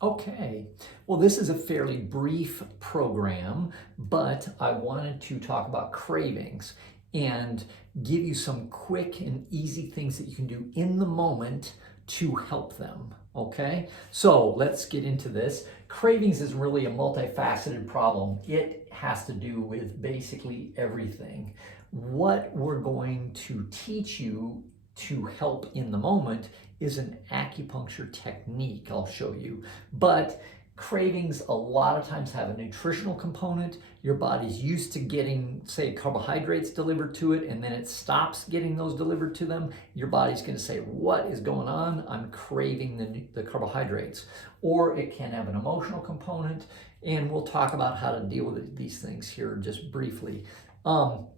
Okay, well, this is a fairly brief program, but I wanted to talk about cravings and give you some quick and easy things that you can do in the moment to help them. Okay, so let's get into this. Cravings is really a multifaceted problem. It has to do with basically everything. What we're going to teach you to help in the moment is an acupuncture technique I'll show you. But cravings a lot of times have a nutritional component. Your body's used to getting, say, carbohydrates delivered to it, and then it stops getting those delivered to them. Your body's going to say, what is going on? I'm craving the carbohydrates. Or it can have an emotional component, and we'll talk about how to deal with these things here just briefly.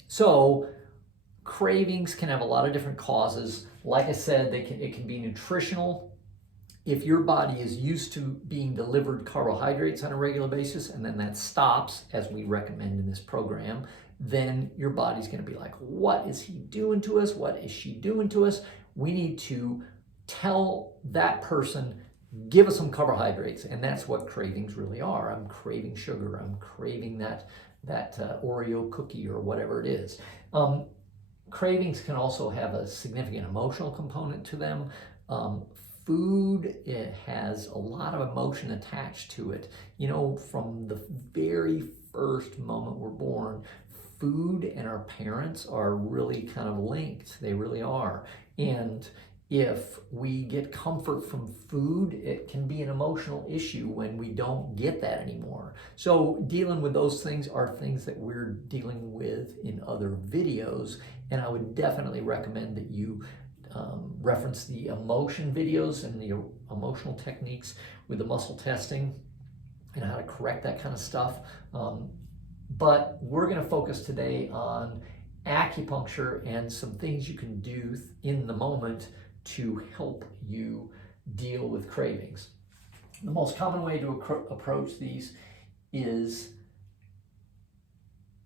So cravings can have a lot of different causes. Like I said, it can be nutritional. If your body is used to being delivered carbohydrates on a regular basis and then that stops, as we recommend in this program, then your body's going to be like, what is he doing to us? What is she doing to us? We need to tell that person, give us some carbohydrates. And that's what cravings really are. I'm craving sugar. I'm craving that Oreo cookie or whatever it is. Cravings can also have a significant emotional component to them. Food, it has a lot of emotion attached to it. You know, from the very first moment we're born, food and our parents are really kind of linked. They really are. And if we get comfort from food, it can be an emotional issue when we don't get that anymore. So dealing with those things are things that we're dealing with in other videos, and I would definitely recommend that you reference the emotion videos and the emotional techniques with the muscle testing and how to correct that kind of stuff. But we're going to focus today on acupuncture and some things you can do in the moment to help you deal with cravings. The most common way to approach these is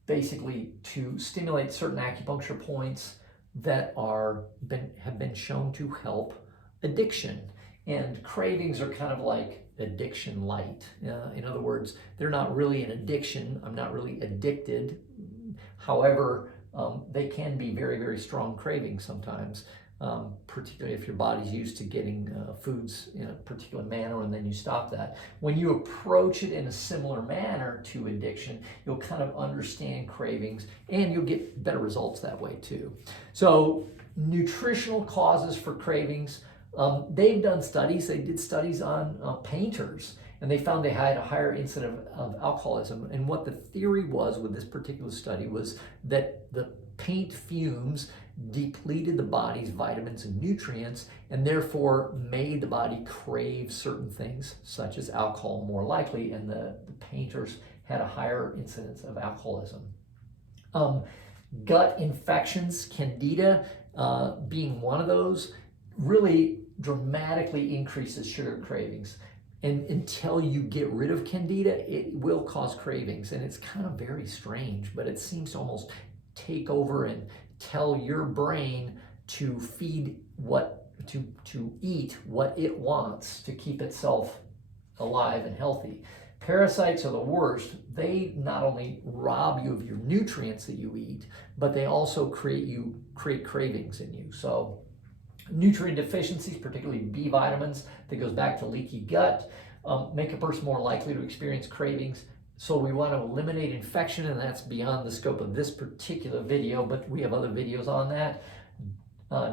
basically to stimulate certain acupuncture points that have been shown to help addiction. And cravings are kind of like addiction light. In other words, they're not really an addiction. I'm not really addicted. However, they can be very, very strong cravings sometimes, particularly if your body's used to getting foods in a particular manner and then you stop that. When you approach it in a similar manner to addiction, you'll kind of understand cravings and you'll get better results that way too. So nutritional causes for cravings, they've done studies. They did studies on painters, and they found they had a higher incidence of alcoholism. And what the theory was with this particular study was that the paint fumes depleted the body's vitamins and nutrients, and therefore made the body crave certain things, such as alcohol, more likely, and the painters had a higher incidence of alcoholism. Gut infections, candida being one of those, really dramatically increases sugar cravings. And until you get rid of candida, it will cause cravings. And it's kind of very strange, but it seems to almost take over and tell your brain to feed to eat what it wants to keep itself alive and healthy. Parasites are the worst. They not only rob you of your nutrients that you eat, but they also create cravings in you. So nutrient deficiencies, particularly B vitamins, that goes back to leaky gut, make a person more likely to experience cravings. So we want to eliminate infection, and that's beyond the scope of this particular video, but we have other videos on that.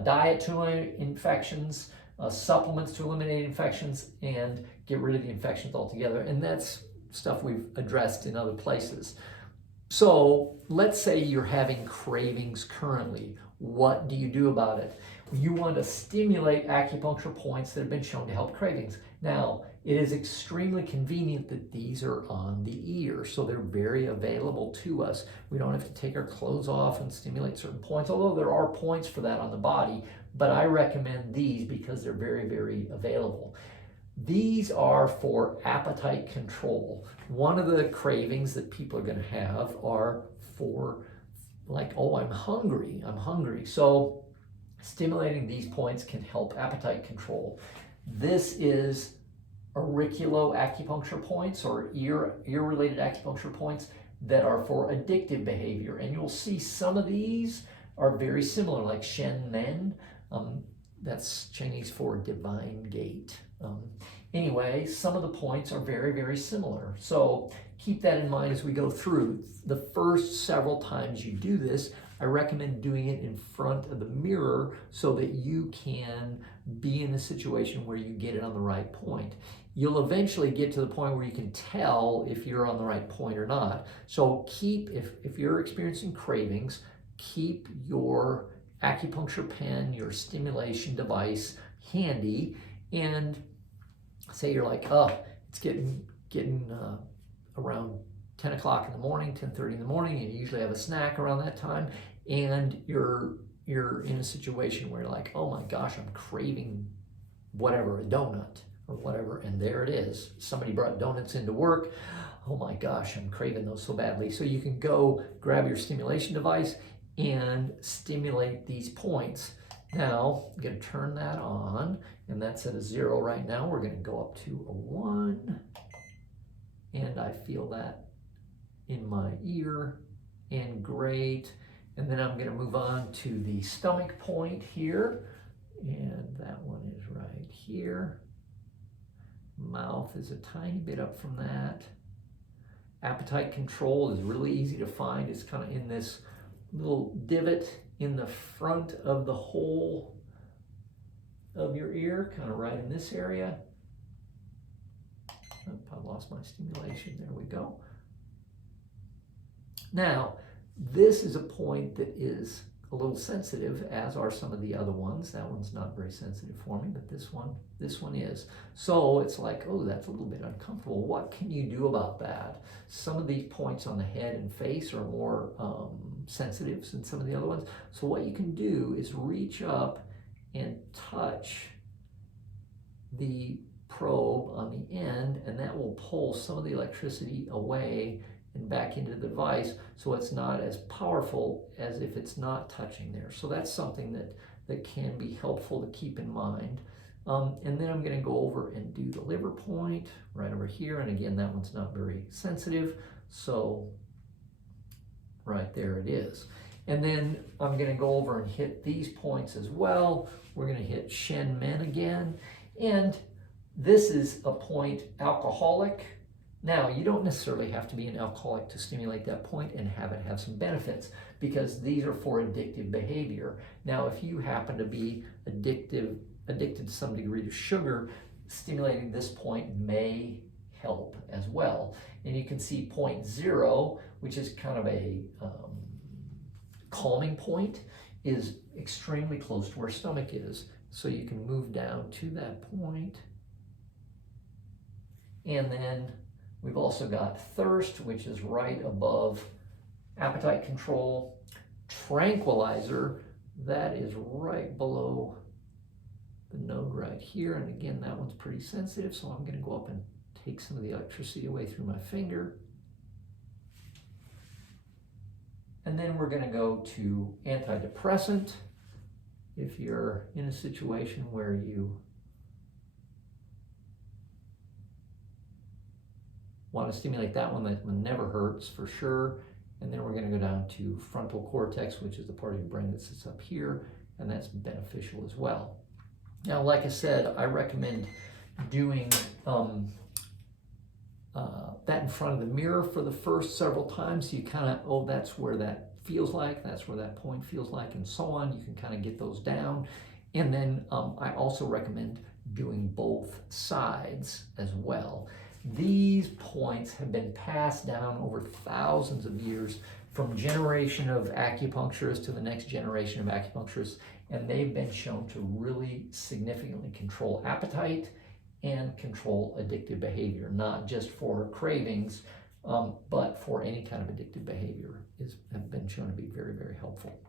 Diet to eliminate infections, supplements to eliminate infections, and get rid of the infections altogether. And that's stuff we've addressed in other places. So let's say you're having cravings currently. What do you do about it? You want to stimulate acupuncture points that have been shown to help cravings. Now, it is extremely convenient that these are on the ear, so they're very available to us. We don't have to take our clothes off and stimulate certain points, although there are points for that on the body, but I recommend these because they're very, very available. These are for appetite control. One of the cravings that people are going to have are for, like, oh, I'm hungry. So stimulating these points can help appetite control. This is auriculo-acupuncture points or ear-related acupuncture points that are for addictive behavior. And you'll see some of these are very similar, like Shen Men. That's Chinese for divine gate. Anyway, some of the points are very, very similar. So keep that in mind as we go through. The first several times you do this, I recommend doing it in front of the mirror so that you can be in a situation where you get it on the right point. You'll eventually get to the point where you can tell if you're on the right point or not. So if you're experiencing cravings, keep your acupuncture pen, your stimulation device handy, and say you're like, oh, it's getting around 10 o'clock in the morning, 10:30 in the morning, and you usually have a snack around that time, and you're in a situation where you're like, oh my gosh, I'm craving whatever, a donut or whatever, and there it is. Somebody brought donuts into work. Oh my gosh, I'm craving those so badly. So you can go grab your stimulation device and stimulate these points. Now, I'm going to turn that on, and that's at a 0 right now. We're going to go up to a 1, and I feel that in my ear, and great. And then I'm going to move on to the stomach point here, and that one is right here. Mouth is a tiny bit up from that. Appetite control is really easy to find. It's kind of in this little divot in the front of the hole of your ear, kind of right in this area. Oh, I lost my stimulation. There we go. Now, this is a point that is a little sensitive, as are some of the other ones. That one's not very sensitive for me, but this one is. So it's like, oh, that's a little bit uncomfortable. What can you do about that? Some of these points on the head and face are more sensitive than some of the other ones. So what you can do is reach up and touch the probe on the end, and that will pull some of the electricity away and back into the device, so it's not as powerful as if it's not touching there. So that's something that can be helpful to keep in mind. And then I'm going to go over and do the liver point right over here, and again, that one's not very sensitive, so right there it is. And then I'm going to go over and hit these points as well. We're going to hit Shen Men again, and this is a point alcoholic. Now, you don't necessarily have to be an alcoholic to stimulate that point and have it have some benefits, because these are for addictive behavior. Now, if you happen to be addicted to some degree to sugar, stimulating this point may help as well. And you can see point 0, which is kind of a calming point, is extremely close to where stomach is. So you can move down to that point. And then we've also got thirst, which is right above appetite control. Tranquilizer, that is right below the node right here. And again, that one's pretty sensitive, so I'm going to go up and take some of the electricity away through my finger. And then we're going to go to antidepressant. If you're in a situation where you want to stimulate that one never hurts for sure. And then we're going to go down to frontal cortex, which is the part of your brain that sits up here, and that's beneficial as well. Now, like I said, I recommend doing that in front of the mirror for the first several times. So you kind of, oh, that's where that feels like, that's where that point feels like, and so on. You can kind of get those down. And then I also recommend doing both sides as well. These points have been passed down over thousands of years from generation of acupuncturists to the next generation of acupuncturists, and they've been shown to really significantly control appetite and control addictive behavior, not just for cravings, but for any kind of addictive behavior have been shown to be very, very helpful.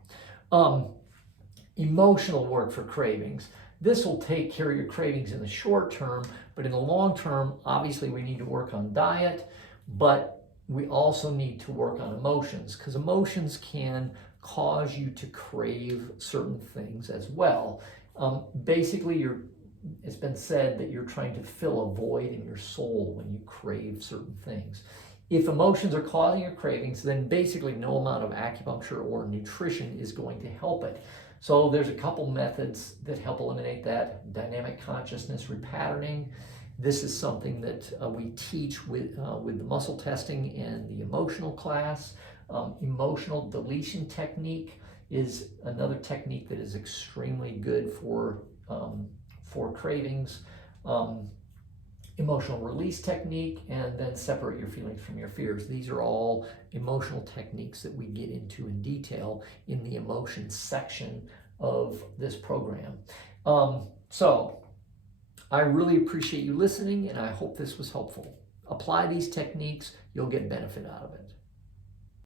Emotional work for cravings. This will take care of your cravings in the short term, but in the long term, obviously we need to work on diet, but we also need to work on emotions, because emotions can cause you to crave certain things as well. Basically, it's been said that you're trying to fill a void in your soul when you crave certain things. If emotions are causing your cravings, then basically no amount of acupuncture or nutrition is going to help it. So there's a couple methods that help eliminate that. Dynamic consciousness repatterning. This is something that we teach with the muscle testing and the emotional class. Emotional deletion technique is another technique that is extremely good for cravings. Emotional release technique, and then separate your feelings from your fears. These are all emotional techniques that we get into in detail in the emotions section of this program. So I really appreciate you listening, and I hope this was helpful. Apply these techniques, you'll get benefit out of it.